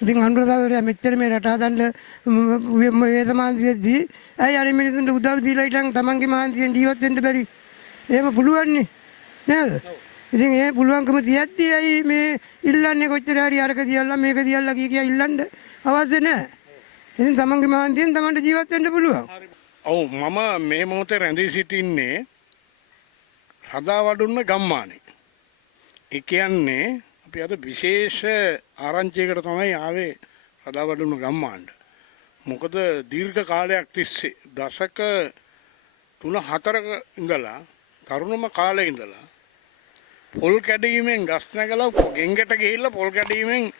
ඉතින් අනුරාධපුරය මෙච්චර මේ රට හදන්න වේදමාන්තියදී ඇයි අර මිනිසුන්ට උදව් දීලා හිටන් තමන්ගේ මහන්සියෙන් ජීවත් වෙන්න බැරි? එහෙම පුළුවන් නේ නේද? ඉතින් ඒ පුළුවන්කම තියද්දී ඇයි මේ ඉල්ලන්නේ කොච්චර හරි අරක දියල්ලා මේක දියල්ලා කිය ඉල්ලන්න අවශ්‍ය නැහැ. ඉතින් තමන්ගේ මහන්සියෙන් තමන්ට ජීවත් වෙන්න පුළුවන්. ඔව් මම මේ මොහොතේ රැඳී සිටින්නේ හදාවඩුන්න ගම්මානේ. ඒ කියන්නේ අපි අද විශේෂ ආරංචියකට තමයි ආවේ හදාවඩුන්න ගම්මානට. මොකද දීර්ඝ කාලයක් තිස්සේ දශක 3-4ක ඉඳලා තරුණම කාලේ ඉඳලා පොල් කැඩීමෙන් ගස් නැගලා ගෙන්ගට ගිහිල්ලා පොල් කැඩීමෙන්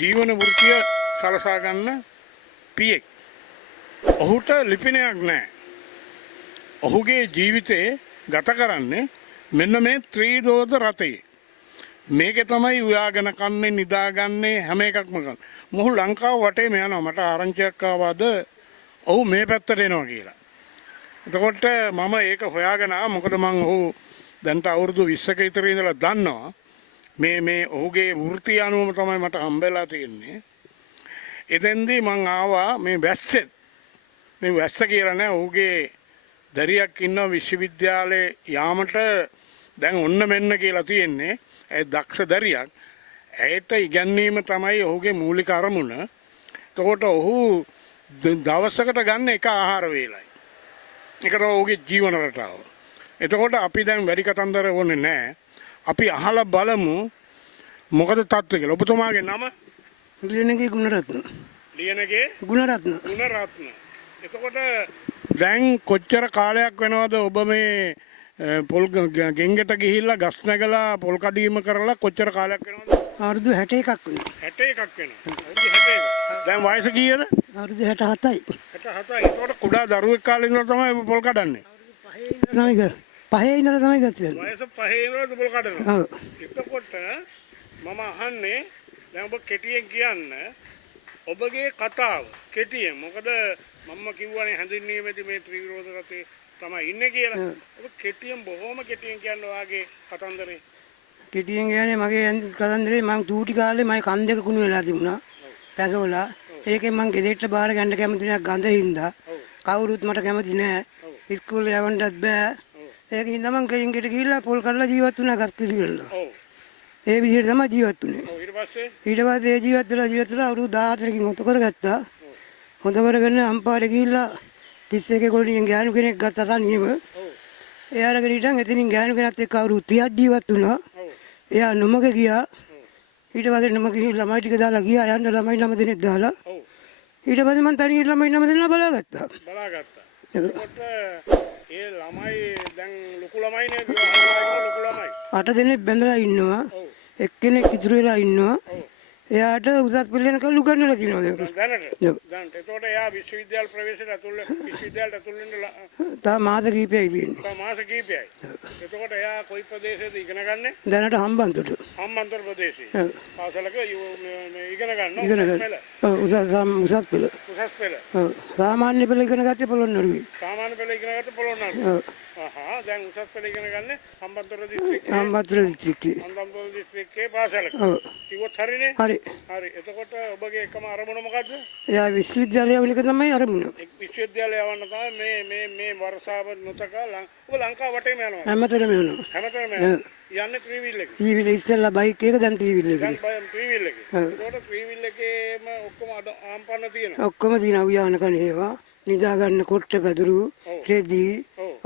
ජීවන වෘත්තිය සලසා ගන්න පියෙක්. ඔහුට ලිපිනයක් නැහැ. ඔහුගේ ජීවිතේ ගත කරන්නේ මෙන්න මේ ත්‍රිදෝද රථයේ. මේකේ තමයි උයාගෙන කන්නේ නිදාගන්නේ හැම එකක්ම ගන්න. මොහු ලංකාව වටේම යනවා. මට ආරංචියක් ආවද ඔහු මේ පැත්තට එනවා කියලා. එතකොට මම ඒක හොයාගෙන මොකද මම ඔහු දැන්ට අවුරුදු 20ක විතර ඉඳලා දන්නවා. මේ ඔහුගේ වෘත්තිය අනුවම තමයි මට හම්බෙලා තියෙන්නේ. එතෙන්දී මං ආවා මේ වැස්සෙත්. මේ වැස්ස කියලා නෑ ඔහුගේ දරියක් ඉන්න විශ්වවිද්‍යාලේ යාමට දැන් ඔන්න මෙන්න කියලා තියෙන්නේ. ඒ දක්ෂ දරියක්. ඇයට ඉගැන්වීම තමයි ඔහුගේ මූලික අරමුණ. එතකොට ඔහු දවසකට ගන්න එක ආහාර වේලයි. ඒකට ඔහුගේ ජීවන රටාව. එතකොට අපි දැන් වැඩි කතන්දර ඕනේ නැහැ. අපි අහලා බලමු මොකද තත්ත්වය කියලා. ඔබතුමාගේ නම? ලියනගේ ගුණරත්න. ලියනගේ ගුණරත්න. ගුණරත්න. එතකොට දැන් කොච්චර කාලයක් වෙනවද ඔබ මේ පොල් ගෙන්ගට ගිහිල්ලා ගස් නැගලා පොල් කඩීම කරලා කොච්චර කාලයක් වෙනවද? අවුරුදු 61ක් වෙනවා. 61ක් වෙනවා. අවුරුදු 61. දැන් වයස කීයද? අවුරුදු 67යි. 67යි. එතකොට කුඩා දරුවෙක් කාලේ ඉඳලා තමයි පොල් කඩන්නේ. පහේ ඉඳලා තමයි ගත්තේ. වයස 5 ඉඳලා පොල් කඩනවා. ඔව්. එතකොට මම අහන්නේ දැන් ඔබ කෙටියෙන් කියන්න ඔබගේ කතාව කෙටියෙන්. මොකද මම කිව්වනේ හැඳින්වීමේදී මේ ත්‍රිවිධ රථේ තමයි ඉන්නේ කියලා. ඔබ කෙටියෙන් බොහොම කෙටියෙන් කියන්න වාගේ කතන්දරේ. කෙටියෙන් කියන්නේ මගේ කතන්දරේ මං චූටි කාලේ මගේ කන් දෙක කුණු වෙලා තිබුණා. පැසෝලා. ඒකෙන් මං ගෙදෙට්ට බාර ගන්න කැමති නෑ ගඳ හින්දා. කවුරුත් මට කැමති නෑ. ඉස්කෝලේ යවන්නත් බෑ. ඒක හින්දා මං ගෙන්ගෙට ගිහිල්ලා පොල් කඩලා ජීවත් වුණා ගස් කිලිවල. ඔව්. ඒ විදිහට තමයි ජීවත් වුණේ. ඔව් ඊට පස්සේ ජීවත් වෙලා අවුරුදු 14කින් හොත කරගත්තා. හොඳ කරගෙන අම්පාරේ ගිහිල්ලා 31 කොළණියෙන් ගෑනු කෙනෙක් ගත්තා තනියම. ඔව්. එයාලගෙන හිටන් එතනින් ගෑනු කෙනෙක්ත් එක්ක අවුරුදු 30ක් ජීවත් වුණා. ඔව්. එයා නොමග ගියා. ඊට පස්සේ නොමග ගිහින් ළමයි ටික දාලා ගියා. යන්න ළමයි 9 දෙනෙක් දාලා. ඔව්. ඊට පස්සේ මං තනියෙන් ළමයි 9 දෙනා බලාගත්තා. එතකොට ඒ ළමයි දැන් ලොකු ළමයිනේ ලොකු ළමයි. 8 දෙනෙක් බැඳලා ඉන්නවා. ඔව්. එක්කෙනෙක් ඉතුරු වෙලා ඉන්නවා. ඔව්. එයාට උසස් පෙළෙන කල් උගන්වලා තියෙනවා දැන්. දැනට. එතකොට එයා විශ්වවිද්‍යාල ප්‍රවේශයට විශ්වවිද්‍යාලයට ඇතුල් වෙන්න තා මාස කීපයයි තියෙන්නේ. තා මාස කීපයයි. එතකොට එයා කොයි ප්‍රදේශයේද ඉගෙන ගන්නෙ? දැනට හම්බන්තොට. හම්බන්තොට ප්‍රදේශයේ. ඔව්. පාසලක ඉගෙන ගන්නවා. ඔව් උසස් පෙළ. උසස් පෙළ. ඔව්. සාමාන්‍ය පෙළ ඉගෙන ගත්තේ පොළොන්නරුවේ. සාමාන්‍ය පෙළ ඉගෙන ගත්තේ පොළොන්නරුවේ. ඔව්. දැන් උසස් පෙළ ඉගෙන ගන්නේ හම්බන්තොට දිස්ත්‍රික්කයේ. හම්බන්තොට දිස්ත්‍රික්කයේ. හම්බන්තොට දිස්ත්‍රික්කයේ පාසලක. ඔව්. කිව්වොත් හරිනේ? හරි. හරි. එතකොට ඔබගේ එකම අරමුණ මොකද්ද? එයා විශ්වවිද්‍යාලය යවන එක තමයි අරමුණ. විශ්වවිද්‍යාලය යවන්න තමයි මේ වර්ෂාව නොතකා ඔබ ලංකාව වටේම යනවා. හැමතැනම යනවා. හැමතැනම යනවා. යන්නේ ත්‍රිවිල් එකේ. ත්‍රිවිල් ඉස්සෙල්ලා බයික් එක දැන් ත්‍රිවිල් එකේ. දැන් ත්‍රිවිල් එකේ. ඒකට ත්‍රිවිල් එකේම ඔක්කොම ආම්පන්න තියෙනවා. ඔක්කොම තියෙනවා උයාන කන ඒවා. නිදා ගන්න කොට්ට පැදුරු රෙදි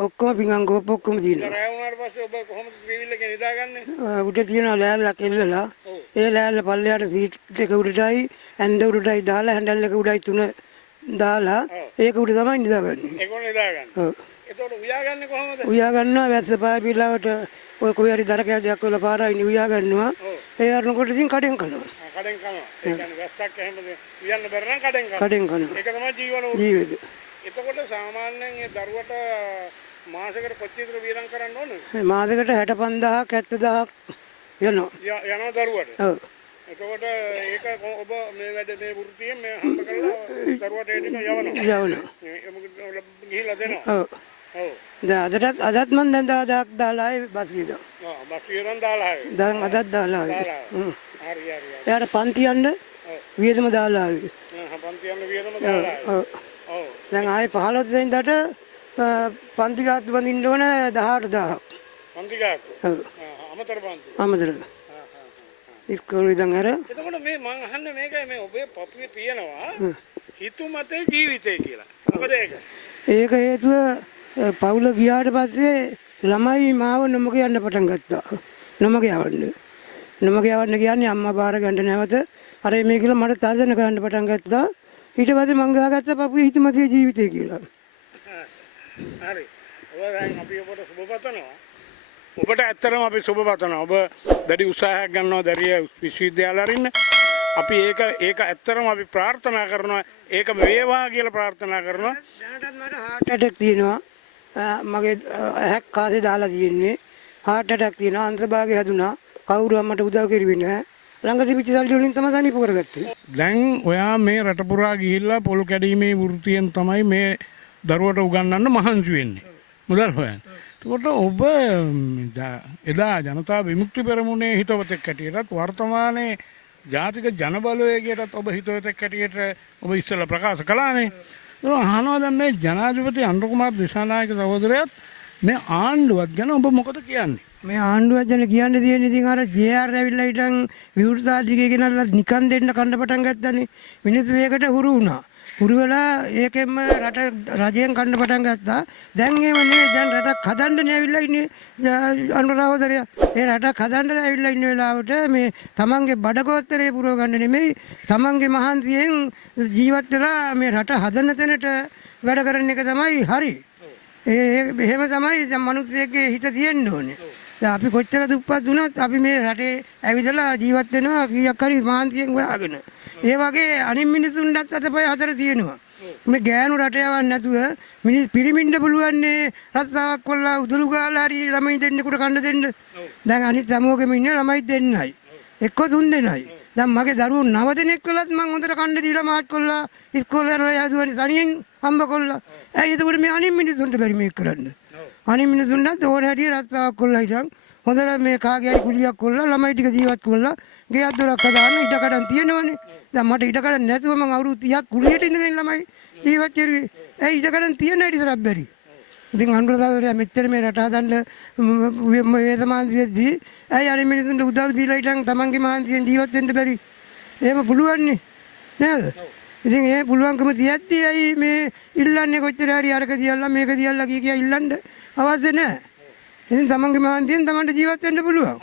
ඔක්කොම පිඟන් ගෝප ඔක්කොම තියෙනවා. රැ වුණාට පස්සේ ඔබ කොහොමද ත්‍රිවිල් එකේ නිදාගන්නේ? උඩ තියෙනවා ලෑල්ලක් එල්ලලා. ඒ ලෑල්ල පල්ලයට සීට් එක උඩටයි ඇඳ උඩටයි දාලා හැන්ඩල් එක උඩයි තුන දාලා ඒක උඩ තමයි නිදාගන්නේ. ඒක උඩ නිදාගන්නේ. ඔව්. එතකොට උයා ගන්නේ කොහොමද? උයා ගන්නවා වැස්ස පාපිලාවට ඔය කොයි හරි දරකයක් දෙයක් වල පාරයි උයා ගන්නවා. ඒ අරනකොට ඉතින් කඩෙන් කනවා. කඩෙන් කනවා. ඒ කියන්නේ වැස්සක් එහෙම උයන්න බැර නම් කඩෙන් කනවා. කඩෙන් කනවා. ඒක තමයි ජීවිතය. එතකොට සාමාන්‍යයෙන් ඒ දරුවට මාසෙකට කොච්චර වියදම් කරන්න ඕනද? මාසෙකට 65000ක් 70000ක් යනවා. යනවා දරුවට. ඔව්. එතකොට ඒක ඔබ මේ වැඩ මේ වෘත්තියෙන් මේ හම්බ කරලා දරුවට ඒ ටික යවනවා. යවනවා. ගිහිල්ලා දෙනවා. ඔව්. ඔව්. දැන් අදත් මම දැන් 10000ක් දාලා බස් වියදම්. බස් වියදම් දාලා ආවේ. දැන් අදත් දාලා ආවේ. හරි. එයාට පන්ති යන්න වියදම දාලා ආවේ. පන්ති යන වියදම දාලා. ඔව්. ඔව්. දැන් ආයේ 15 වෙනිදාට පන්ති ගාස්තු බඳින්න ඕන 18000ක්. පන්ති ගාස්තු. ඔව්. අමතර පන්ති. අමතර. ඉස්කෝලේ ඉඳන් අර එතකොට මේ මං අහන්නේ මේකයි මේ ඔබේ පපුවේ තියෙනවා හිතුමතේ ජීවිතය කියලා. මොකද ඒක? ඒක හේතුව පවුල ගියාට පස්සේ ළමයි මාව නොමග යන්න පටන් ගත්තා. නොමග යවන්න. නොමග යවන්න කියන්නේ අම්මා බාර ගන්න නැවත අර මේ කියලා මට තර්ජන කරන්න පටන් ගත්තා. ඊට පස්සේ මං ගහගත්තා පපුවේ හිතුමතේ ජීවිතය කියලා. හරි. ඔබ දැන් අපි ඔබට සුබ පතනවා. ඔබට ඇත්තටම අපි සුබ පතනවා. ඔබ දැඩි උත්සාහයක් ගන්නවා දැරිය විශ්වවිද්‍යාලය අරින්න. අපි ඒක ඇත්තටම අපි ප්‍රාර්ථනා කරනවා. ඒක වේවා කියලා ප්‍රාර්ථනා කරනවා. දැනටත් මට heart attack තියෙනවා. මගේ ඇහක් කාසේ දාලා තියෙන්නේ. heart attack තියෙනවා. අන්තභාගය හැදුනා. කවුරුවත් මට උදව් කෙරුවේ නැහැ. ළඟ තිබිච්ච සල්ලි වලින් තමයි සනීප කරගත්තේ. දැන් ඔයා මේ රට පුරා ගිහිල්ලා පොල් කැඩීමේ වෘත්තියෙන් තමයි මේ දරුවට උගන්වන්න මහන්සි වෙන්නේ. මුදල් හොයන්න. එතකොට ඔබ එදා ජනතා විමුක්ති පෙරමුණේ හිතවතෙක් හැටියටත් වර්තමානයේ ජාතික ජනබලවේගයටත් ඔබ හිතවතෙක් හැටියට ඔබ ඉස්සෙල්ලා ප්‍රකාශ කළානේ. ඒක අහනවා දැන් මේ ජනාධිපති අනුර කුමාර දිසානායක සහෝදරයාත් මේ ආණ්ඩුවත් ගැන ඔබ මොකද කියන්නේ? මේ ආණ්ඩුවත් ගැන කියන්න තියෙන ඉතින් අර ජේ.ආර්. ඇවිල්ලා හිටන් විවෘතාධිකය ගෙනල්ලා නිකන් දෙන්න කන්න පටන් ගත්තානේ. මිනිස්සු මේකට හුරු වුණා. හුරු වෙලා ඒකෙන්ම රට රජයෙන් කන්න පටන් ගත්තා. දැන් එහෙම නෙවෙයි දැන් රටක් හදන්න ඇවිල්ලා ඉන්නේ අනුර සහෝදරයා. ඒ රටක් හදන්න ඇවිල්ලා ඉන්න වෙලාවට මේ තමන්ගේ බඩගෝත්තරේ පුරව ගන්න නෙමෙයි තමන්ගේ මහන්සියෙන් ජීවත් වෙලා මේ රට හදන්න තැනට වැඩ කරන එක තමයි හරි. එහෙම තමයි දැන් මිනිස්සෙක්ගේ හිත තියෙන්න ඕනේ. දැන් අපි කොච්චර දුප්පත් වුණත් අපි මේ රටේ ඇවිදලා ජීවත් වෙනවා කීයක් හරි මහන්සියෙන් හොයාගෙන. ඒ වගේ අනිත් මිනිසුන්ටත් අතපය හතර තියෙනවා. මේ ගෑනු රට යවන්න නැතුව මිනිස් පිරිමින්ට පුළුවන් නේ රස්සාවක් කොල්ලා උදළු ගාලා හරි ළමයි දෙන්නෙකුට කන්න දෙන්න. දැන් අනිත් සමෝගෙම ඉන්න ළමයි දෙන්නයි. එක්ක තුන් දෙනයි. දැන් මගේ දරුවෝ 9 දෙනෙක් කළත් මං හොඳට කන්න දීලා මාත් කොල්ලා ඉස්කෝලේ යනවා යදුවනි තනියෙන් හම්බ කොල්ලා. ඇයි එතකොට මේ අනිත් මිනිසුන්ට බැරි මේක කරන්න. අනිත් මිනිසුන්ට ඕන හැටියට රස්සාවක් කොල්ලා හිටන් හොඳට මේ කාගේ හරි කුලියක් කොල්ලා ළමයි ටික ජීවත් කොල්ලා ගෙයක් දොරක් හදාන්න ඉඩකඩම් තියෙනවනේ. දැන් මට ඉඩකඩම් නැතුව මං අවුරුදු 30ක් කුලියට ඉඳගෙන ළමයි ජීවත් කරුවේ. ඇයි ඉඩකඩම් තියෙන හැටි තරක් බැරි. ඉතින් අනුර සහෝදරයා මෙච්චර මේ රට හදන්න වේදමාන්තියේදී ඇයි අනිත් මිනිසුන්ට උදව් දීලා හිටන් තමන්ගේ මහන්සියෙන් ජීවත් වෙන්න බැරි. එහෙම පුළුවන් නේ නේද? ඉතින් ඒ පුළුවන්කම තියද්දී ඇයි මේ ඉල්ලන්නේ කොච්චර හරි අරක දියල්ලා මේක දියල්ලා කිය ඉල්ලන්න අවශ්‍ය නැහැ. ඉතින් තමන්ගේ මහන්සියෙන් තමන්ට ජීවත් වෙන්න පුළුවන්.